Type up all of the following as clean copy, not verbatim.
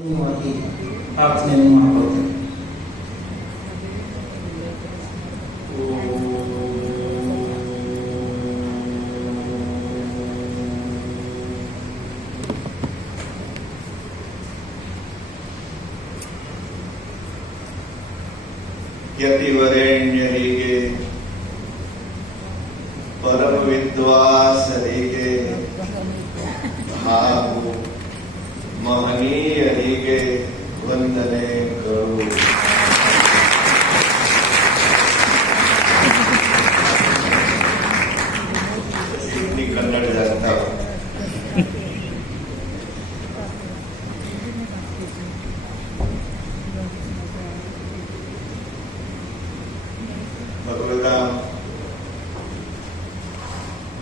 होती आपने महाभक्त यतिवरेण्य हरिगे परम विद्वास हरिगे भागो महनीय हरिगे वंदने करो। इतनी कन्नड़ जानता हूँ। भगवता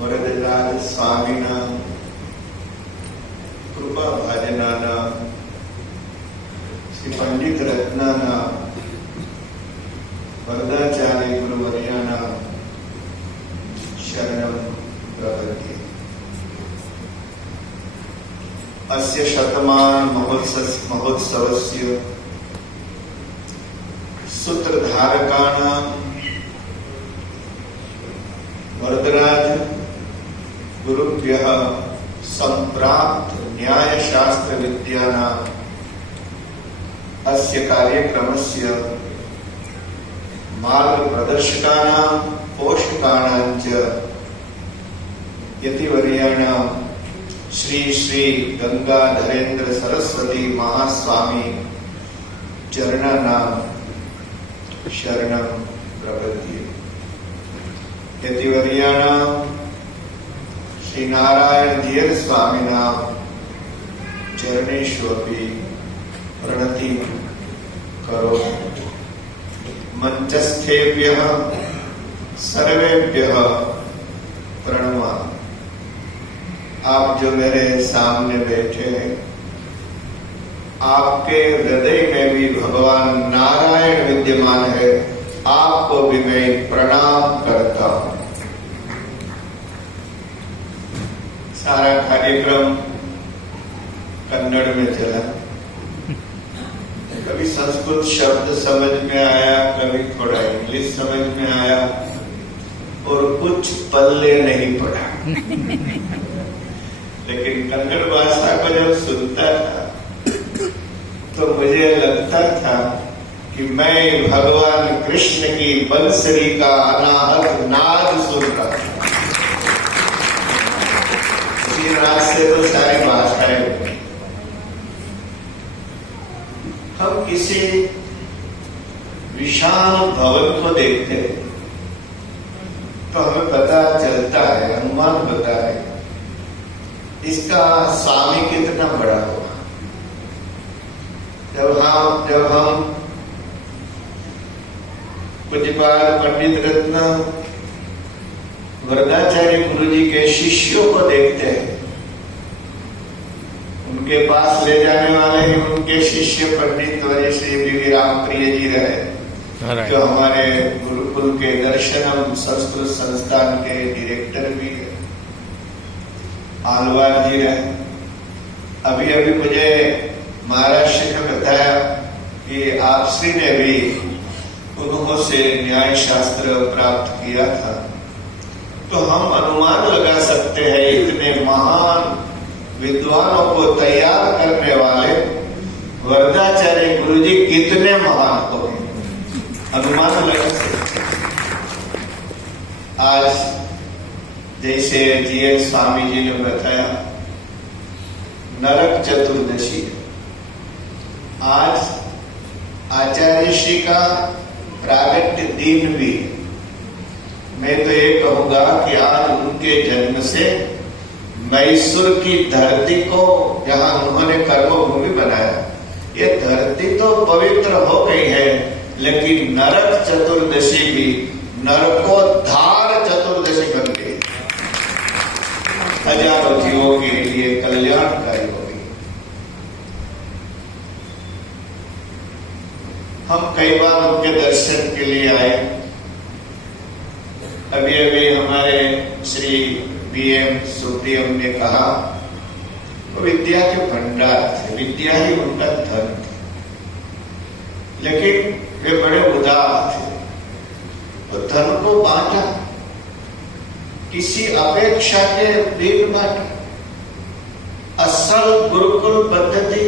वरदराज स्वामीना कृपा भाजनाना श्री पंडित रत्नाना वरदाचार्य गुरुवर्याना शरणं प्रपद्ये। अस्य शतमान महोत्सवस्य सूत्रधारकाणां वरदराज गुरुभ्यः संप्राप्त न्याय शास्त्र विद्यानां अस्य कार्यक्रमस्य मार्ग प्रदर्शकानां पोषकाणां च यतिवर्याणां श्री श्री गंगाधरेन्द्र सरस्वती महास्वामी चरणानां शरणं प्रपद्ये। यतिवर्याणां श्री नारायण धीर स्वामिनां चरणेष्वपि प्रणति करोमि। मंचस्थेभ्यः सर्वेभ्यः प्रणमामि। आप जो मेरे सामने बैठे हैं, आपके हृदय में भी भगवान नारायण विद्यमान है। आपको भी मैं प्रणाम करता हूं। सारा कार्यक्रम कन्नड़ में चला। कभी संस्कृत शब्द समझ में आया, कभी थोड़ा इंग्लिश समझ में आया और कुछ पल्ले नहीं पड़ा। लेकिन कन्नड़ भाषा को जब सुनता था तो मुझे लगता था कि मैं भगवान कृष्ण की बंसरी का अनाहत नाद सुन रहा था। इसी रात से तो सारी भाषाएं। हम किसी विशाल भवन को देखते हैं तो हमें पता चलता है, अनुमान होता है इसका स्वामी कितना बड़ा होगा। जब हम पूज्यपाद पंडित रत्न वरदाचार्य गुरु जी के शिष्यों को देखते हैं, उनके पास ले जाने वाले ही उनके शिष्य पंडित वर्य श्री बीवी राम प्रिय जी रहे, जो हमारे गुरुकुल के दर्शनम संस्कृत संस्थान के डायरेक्टर भी है। आलवार जी रहे। अभी अभी मुझे महाराष्ट्र ने बताया कि आपसी ने भी उन्होंने से न्याय शास्त्र प्राप्त किया था। तो हम अनुमान लगा सकते हैं इतने महान विद्वानों को तैयार करने वाले वरदाचार्य गुरु जी कितने महान हो। अनुमान लगा सकते। आज जैसे जीएन स्वामी जी ने बताया नरक चतुर्दशी, आज आचार्य श्री का प्रागट्य दिन भी। मैं तो ये कहूंगा कि आज उनके जन्म से मैसूर की धरती को, जहां उन्होंने कर्मभूमि बनाया, ये धरती तो पवित्र हो गई है, लेकिन नरक चतुर्दशी भी नरकोद्धार चतुर्दशी बन गई। हजारों जीवों के लिए कल्याणकारी हो गई। हम कई बार उनके दर्शन के लिए आए। अभी अभी हमारे श्री बीएम सुप्रियम ने कहा वो विद्या के भंडार थे, विद्या ही उनका धन था। लेकिन वे बड़े उदार थे, तो धन को बांटा, किसी अपेक्षा के बिन बांटा। असल गुरुकुल पद्धति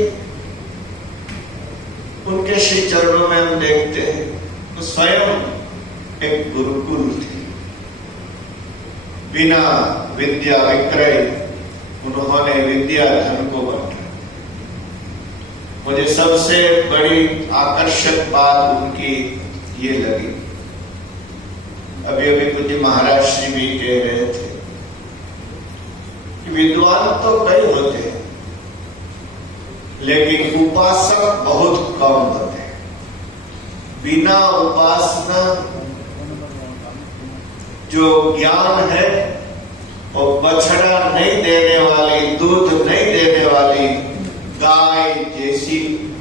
उनके श्री चरणों में हम देखते हैं, तो स्वयं एक गुरुकुल थे। बिना विद्या विक्रय उन्होंने विद्या धन को बांटा। मुझे सबसे बड़ी आकर्षक बात उनकी ये लगी, अभी अभी कुछ महाराज श्री भी कह रहे थे कि विद्वान तो कई होते हैं, लेकिन उपासक बहुत कम होते हैं। बिना उपासना जो ज्ञान है वो बछड़ा नहीं देने वाली, दूध नहीं देने वाली गाय जैसी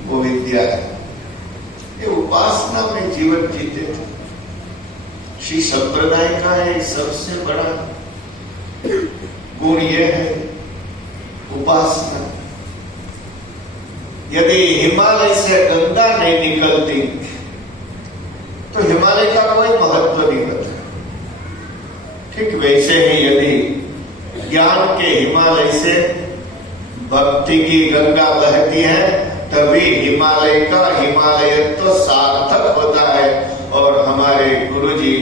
वो विद्या है। ये उपासना में जीवन जीते थे। श्री संप्रदाय का एक सबसे बड़ा गुण ये है उपासना। यदि हिमालय से गंगा नहीं निकलती तो हिमालय का कोई महत्व नहीं होता। ठीक वैसे ही यदि ज्ञान के हिमालय से भक्ति की गंगा बहती है, तभी हिमालय का हिमालयत्व तो सार्थक होता है। और हमारे गुरुजी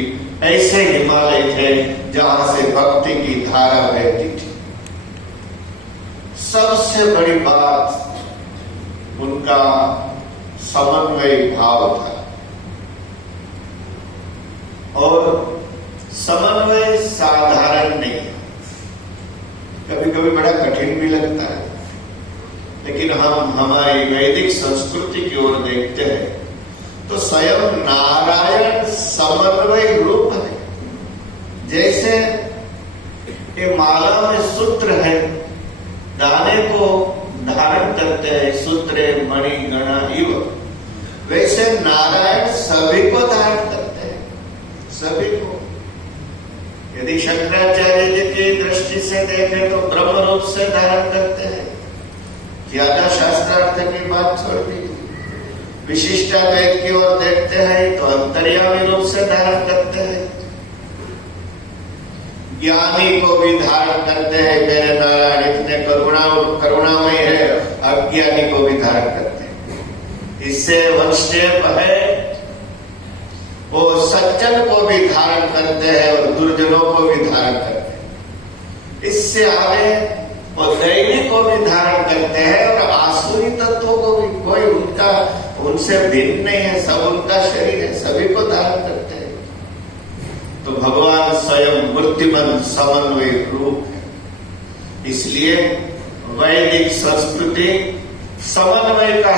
ऐसे हिमालय थे जहां से भक्ति की धारा बहती थी। सबसे बड़ी बात उनका समन्वय भाव था, और समन्वय साधारण नहीं, कभी कभी बड़ा कठिन भी लगता है। लेकिन हम हमारी वैदिक संस्कृति की ओर देखते हैं तो स्वयं नारायण समन्वय रूप है। जैसे ये माला में सूत्र है, दाने को धारण करते हैं, सूत्रे मणि गणा इव, वैसे नारायण सभी को धारण करते हैं, सभी को। यदि शंकराचार्य जी की दृष्टि से देखें तो ब्रह्म रूप से धारण करते हैं, ज्यादा शास्त्रार्थ की बात छोड़ दी। विशिष्टाद्वैत की ओर देखते हैं तो अंतर्यामी रूप से धारण करते हैं। ज्ञानी को भी धारण करते हैं, मेरे नारायण इतने करुणामय है, अज्ञानी को भी धारण करते हैं। इससे वन स्टेप है, वो सज्जन को भी धारण करते हैं और दुर्जनों को भी धारण करते हैं। इससे आगे वो दैवी को भी धारण करते हैं और आसुरी तत्वों को भी। कोई उनका उनसे भिन्न नहीं है, सब उनका शरीर है, सभी को धारण करते हैं। तो भगवान स्वयं मूर्तिमंत समन्वय रूप है। इसलिए वैदिक संस्कृति समन्वय का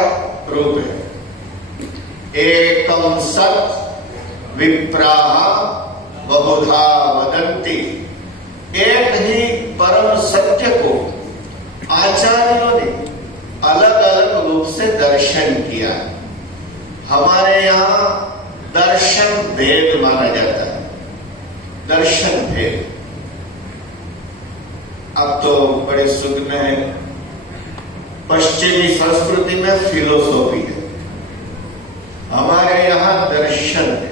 रूप है। एकम सत विप्राह बहुधा वदन्ति, एक ही परम सत्य को आचार्यों ने अलग अलग रूप से दर्शन किया। हमारे यहाँ दर्शन भेद माना जाता है, दर्शन भेद। अब तो बड़े सुख में है, पश्चिमी संस्कृति में फिलोसॉफी है, हमारे यहाँ दर्शन है।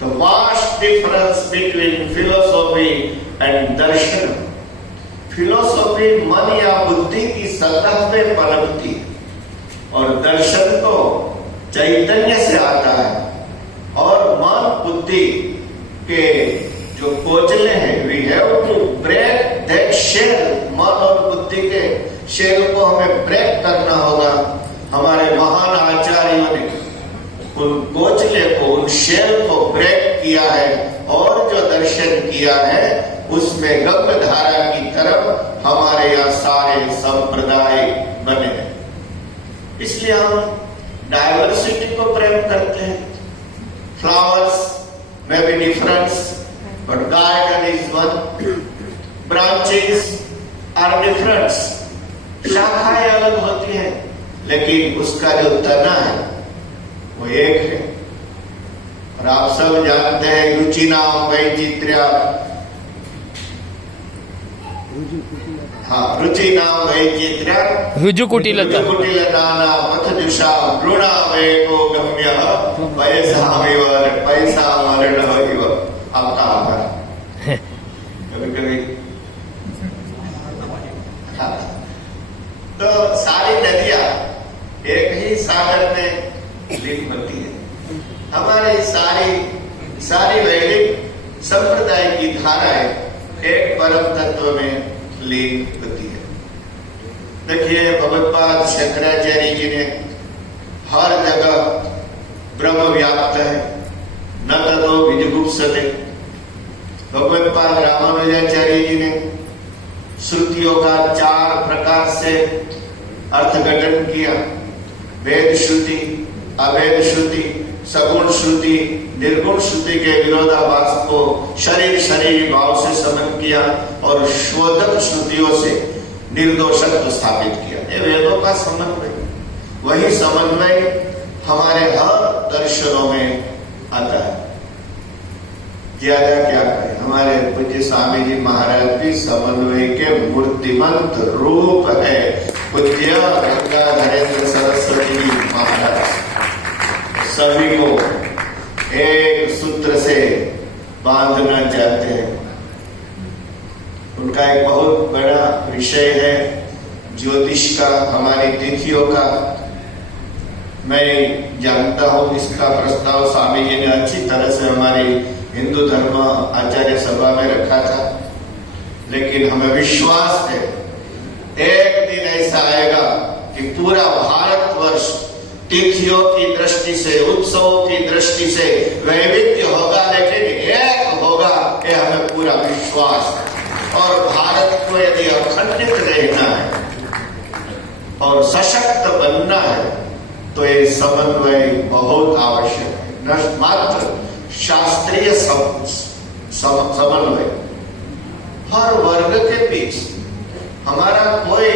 The vast difference between philosophy and Darshan. Philosophy मन या बुद्धि की सतह पे पनपती है, और दर्शन तो चैतन्य से आता है। और मन बुद्धि के जो कोचले हैं, we have to break that shell। मन और बुद्धि के शेल को हमें ब्रेक करना होगा। हमारे महान आचार्यों ने उन कोचले को, उन शेल को ब्रेक किया है, और जो दर्शन किया है उसमें गंगा धारा की तरफ हमारे यहाँ सारे संप्रदाय बने हैं। इसलिए हम डाइवर्सिटी को प्रेम करते हैं। फ्लावर्स में भी difference, but garden is one. Branches are difference, शाखाएं अलग होती हैं, लेकिन उसका जो तना है वो एक है। और आप सब जानते हैं रुचि नाम वैचित्र्य, हाँ, रुचि नाम वैचित्र्य ऋजुकुटिलता ऋजुकुटिल नाना पथजुषा लुणा वेको गम्य पैसा मरण इव। आपका आभार। कभी कभी हाँ। तो सारी नदियां एक ही सागर में लीन होती है। हमारे सारी वैदिक संप्रदाय की धाराएं एक परम तत्व में लीन होती है। देखिए, भगवत्पाद शंकराचार्य जी ने हर जगह ब्रह्म व्याप्त है, न ततो विजुगुप्सते। भगवत्पाद रामानुजाचार्य जी ने श्रुतियों का 4 प्रकार से अर्थघटन किया। वेद श्रुति, अवेद श्रुति, सगुण श्रुति, निर्गुण श्रुति के विरोधाभास को शरीर भाव से समन किया और शोधक श्रुतियों से निर्दोषत्व स्थापित किया। ये वेदों का समन्वय, वही समन्वय हमारे हर दर्शनों में आता है। ज्यादा क्या करें, हमारे पूज्य स्वामी जी महाराज भी समन्वय के मूर्तिमंत रूप है। पूज्य गंगाधरेंद्र सरस्वती जी महाराज सभी को एक सूत्र से बांधना चाहते हैं। उनका एक बहुत बड़ा विषय है ज्योतिष का, हमारी तिथियों का। मैं जानता हूं इसका प्रस्ताव स्वामी जी ने अच्छी तरह से हमारी हिंदू धर्म आचार्य सभा में रखा था, लेकिन हमें विश्वास है एक दिन ऐसा आएगा कि पूरा भारतवर्ष तिथियों की दृष्टि से, उत्सवों की दृष्टि से वैविध्य होगा, लेकिन एक होगा, ये हमें पूरा विश्वास है। और भारत को यदि अखंडित रहना है और सशक्त बनना है तो ये समन्वय बहुत आवश्यक है। न मात्र शास्त्रीय समन्वय, हर वर्ग के बीच हमारा कोई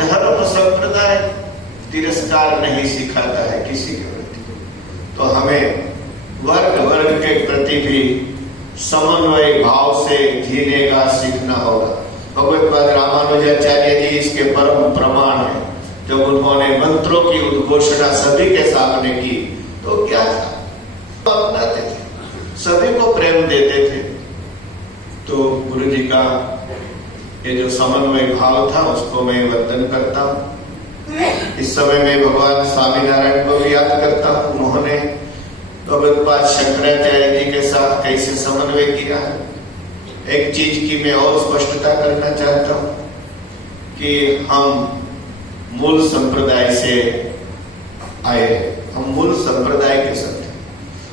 धर्म संप्रदाय तिरस्कार नहीं सिखाता है किसी के प्रति। तो हमें वर्ग के प्रति भी समन्वय भाव से जीने का सीखना होगा। भगवत्पाद रामानुजाचार्य जी इसके परम प्रमाण है। जब उन्होंने मंत्रों की उद्घोषणा सभी के सामने की तो क्या था, अपनाते थे, सभी को प्रेम देते थे। तो गुरु जी का ये जो समन्वय भाव था उसको मैं वंदन करता हूँ। इस समय में भगवान स्वामीनारायण को भी याद करता हूँ। उन्होंने भगवत्पाद शंकराचार्य जी के साथ कैसे समन्वय किया है। एक चीज की मैं और स्पष्टता करना चाहता हूँ कि हम मूल संप्रदाय से आए, हम मूल संप्रदाय के संत हैं,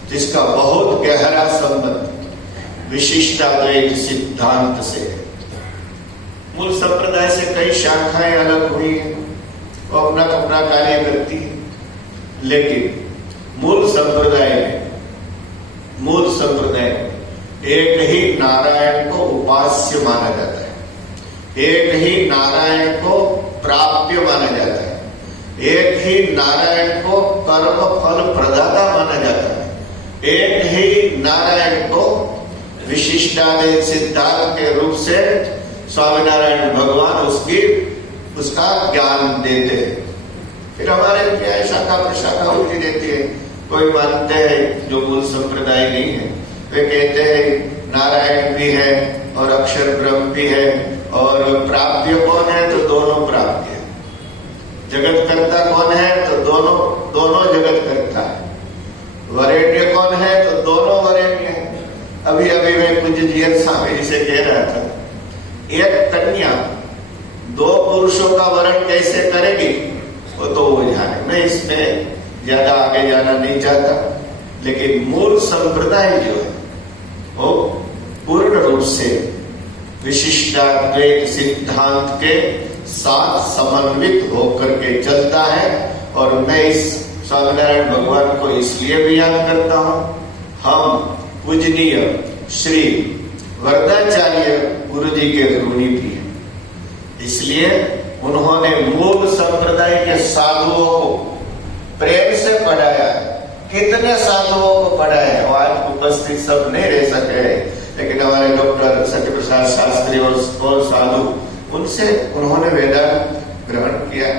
जिसका बहुत गहरा संबंध विशिष्टाद्वैत सिद्धांत से है। मूल संप्रदाय से कई शाखाएं अलग हुई हैं, वो अपना कार्य करती है, लेकिन मूल संप्रदाय में एक ही नारायण को उपास्य माना जाता है, एक ही नारायण को प्राप्य माना जाता है, एक ही नारायण को कर्म फल प्रदाता माना जाता है, एक ही नारायण को विशिष्टाद्वैत सिद्धांत के रूप से स्वामीनारायण भगवान उसका ज्ञान देते हैं। फिर हमारे न्याय शाखा प्रशाखा उठी देती है। कोई मानते हैं जो मूल संप्रदाय नहीं है, वे कहते हैं नारायण भी है और अक्षर ब्रह्म भी है, और प्राप्य कौन है तो दोनों प्राप्य है, जगत कर्ता कौन है तो दोनों जगत करता है, वरेण्य कौन है तो दोनों वरेण्य है। अभी मैं पूज्य जीवन स्वामी जी से कह रहा था, एक कन्या 2 पुरुषों का वरण कैसे करेगी वो तो वो जाने। मैं इसमें ज्यादा आगे जाना नहीं चाहता, लेकिन मूल संप्रदाय जो है वो पूर्ण रूप से विशिष्टाद्वैत सिद्धांत के साथ समन्वित होकर के चलता है। और मैं इस स्वामीनारायण भगवान को इसलिए भी याद करता हूँ, हम पूजनीय श्री वरदाचार्य गुरु जी के ऋणी भी हैं, इसलिए उन्होंने मूल संप्रदाय के साधुओं को प्रेम से पढ़ाया है। कितने साधुओं को पढ़ाया है, आज उपस्थित सब नहीं रह सके, लेकिन हमारे डॉक्टर सत्यप्रसाद शास्त्री और साधु उनसे उन्होंने वेदांत ग्रहण किया,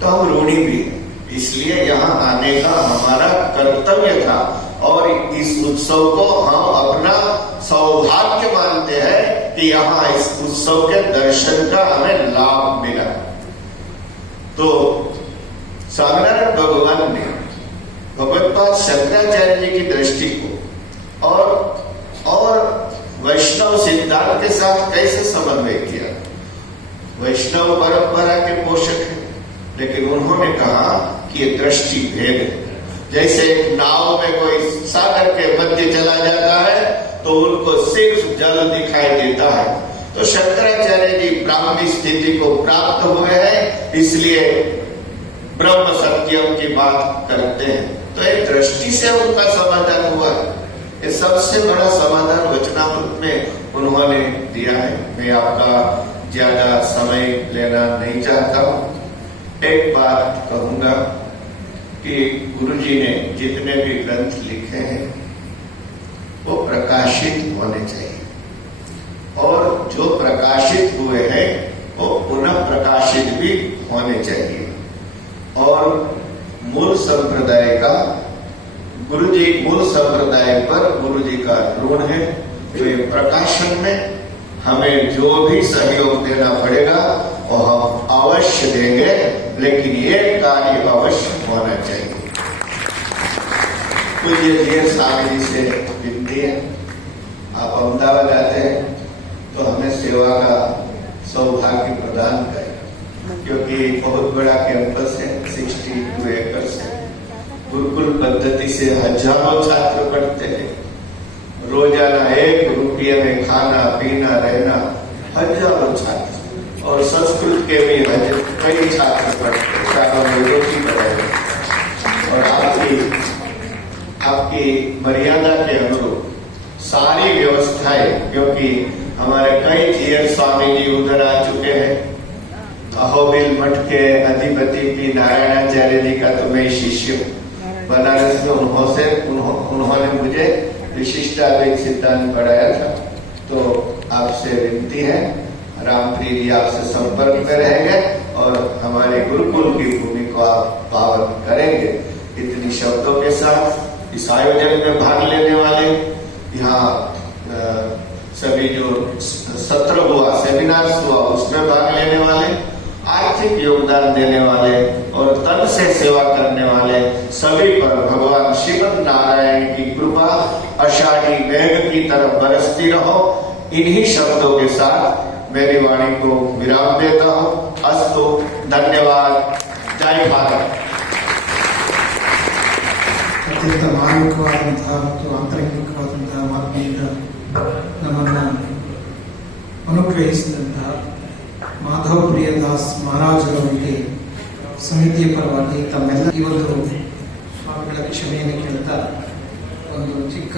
तो हम ऋणी भी हैं। इसलिए यहाँ आने का हमारा कर्तव्य था और इस उत्सव को हम अपना सौभाग्य मानते हैं कि यहाँ इस उत्सव के दर्शन का हमें लाभ मिला। तो स्वामिनारायण भगवान ने भगवत्पाद शंकराचार्य जी की दृष्टि को और वैष्णव सिद्धांत के साथ कैसे समन्वय किया। वैष्णव परंपरा के पोषक है, लेकिन उन्होंने कहा कि ये दृष्टि भेद है। जैसे एक नाव में कोई सागर के मध्य चला जाता है तो उनको सिर्फ जल दिखाई देता है। तो शंकराचार्य जी ब्राह्मी स्थिति को प्राप्त हुए हैं, इसलिए ब्रह्म सत्यम की बात करते हैं। तो एक दृष्टि से उनका समाधान हुआ है। ये सबसे बड़ा समाधान वचनामृत में उन्होंने दिया है। मैं आपका ज्यादा समय लेना नहीं चाहता हूं। एक बात कहूंगा कि गुरुजी ने जितने भी ग्रंथ लिखे हैं वो प्रकाशित होने चाहिए, और जो प्रकाशित हुए हैं वो पुनः प्रकाशित भी होने चाहिए। और मूल संप्रदाय का गुरुजी, मूल संप्रदाय पर गुरुजी का ऋण है। तो ये प्रकाशन में हमें जो भी सहयोग देना पड़ेगा वो हम अवश्य देंगे, लेकिन ये कार्य अवश्य होना चाहिए। पूज्य जीर स्वामी जी से विनती है, आप अहमदाबाद आते हैं तो हमें सेवा का सौभाग्य प्रदान करें, क्योंकि बहुत बड़ा कैंपस है, 62 एकड़ है। गुरुकुल पद्धति से हजारों छात्र पढ़ते हैं। रोजाना 1 रुपये में खाना पीना रहना हजारों छात्र, और संस्कृत के भी कई छात्र पढ़ते हैं। और आपकी मर्यादा के अनुरूप सारी व्यवस्थाएं, क्योंकि हमारे कई जीयर स्वामी जी उधर आ चुके हैं। अहोबिल मठ के अधिपति पी नारायणाचार्य जी का तो मैं शिष्य हूँ। बनारस में उन्होंने मुझे विशिष्टाद्वैत सिद्धांत पढ़ाया था। तो आपसे विनती है, रामप्रिय जी आपसे संपर्क में रहेंगे और हमारे गुरुकुल की भूमि को आप पावन करेंगे। इतनी शब्दों के साथ इस आयोजन में भाग लेने वाले, यहाँ सभी जो सत्र हुआ, सेमिनार हुआ, उसमें भाग लेने वाले, आर्थिक योगदान देने वाले और तन से सेवा करने वाले सभी पर भगवान श्रीमद नारायण की कृपा आषाढ़ी मेघ की तरफ बरसती रहो। इन्हीं शब्दों के साथ मेरी वाणी को विराम देता हूँ। अस्तु, धन्यवाद, जय भारत। ಅತ್ಯಂತ ಮಾರ್ಮಿಕವಾದಂತಹ ಮತ್ತು ಆಂತರಿಕವಾದಂತಹ ಆತ್ಮೀಯ ನಮ್ಮನ್ನು ಅನುಗ್ರಹಿಸಿದಂತಹ ಮಾಧವ ಪ್ರಿಯದಾಸ್ ಮಹಾರಾಜರವರಿಗೆ ಸಮಿತಿಯ ಪರವಾಗಿ ತಮ್ಮೆಲ್ಲ ಈ ಒಂದು ಸ್ವಾಮಿಗಳ ಕ್ಷಮೆಯನ್ನು ಕೇಳ್ತಾ ಒಂದು ಚಿಕ್ಕ